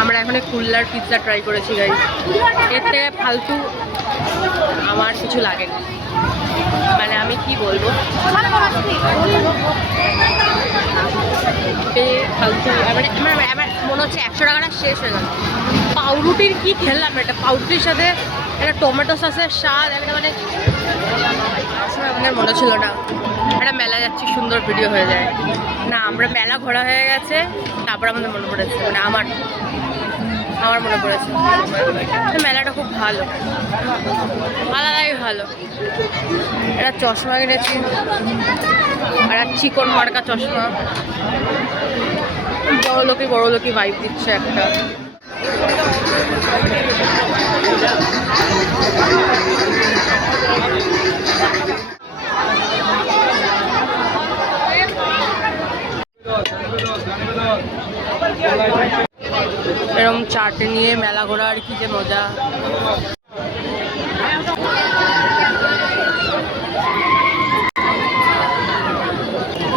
আমরা এখন কুল্লার pizza try করেছি গাইস। এর থেকে ফালতু আমার কিছু লাগে না, মানে আমি কি বলবো, ফালতু আমার মনে হচ্ছে 100 টাকাটা শেষ হয়ে গেল। পাউরুটির কি খেললাম, এটা পাউরুটির সাথে একটা টমেটো সসের স্বাদ, একটা মানে আমাদের মনে ছিল না একটা মেলা যাচ্ছি সুন্দর ভিডিও হয়ে যায় না। আমরা মেলা ঘোরা হয়ে গেছে, তারপর আমাদের মনে পড়েছে, মানে আমার মনে পড়েছে মেলাটা খুব ভালো, আলাদাই ভালো। একটা চশমা কিনেছি, আর একটা চিকন মার্কা চশমা, বড় লোকই ভাইব দিচ্ছে একটা। এরকম চাটে নিয়ে মেলা ঘোরা আর কি যে মজা।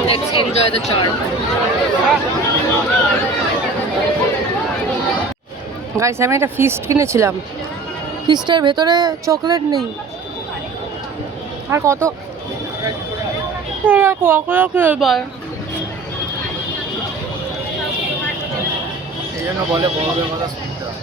Let's enjoy the chart. Guys, আমি একটা ফিস্ট কিনেছিলাম, ফিস্টের ভেতরে চকলেট নেই, আর কত এবার এই জন্য বলে বড়দের কথা শুনতে হয়।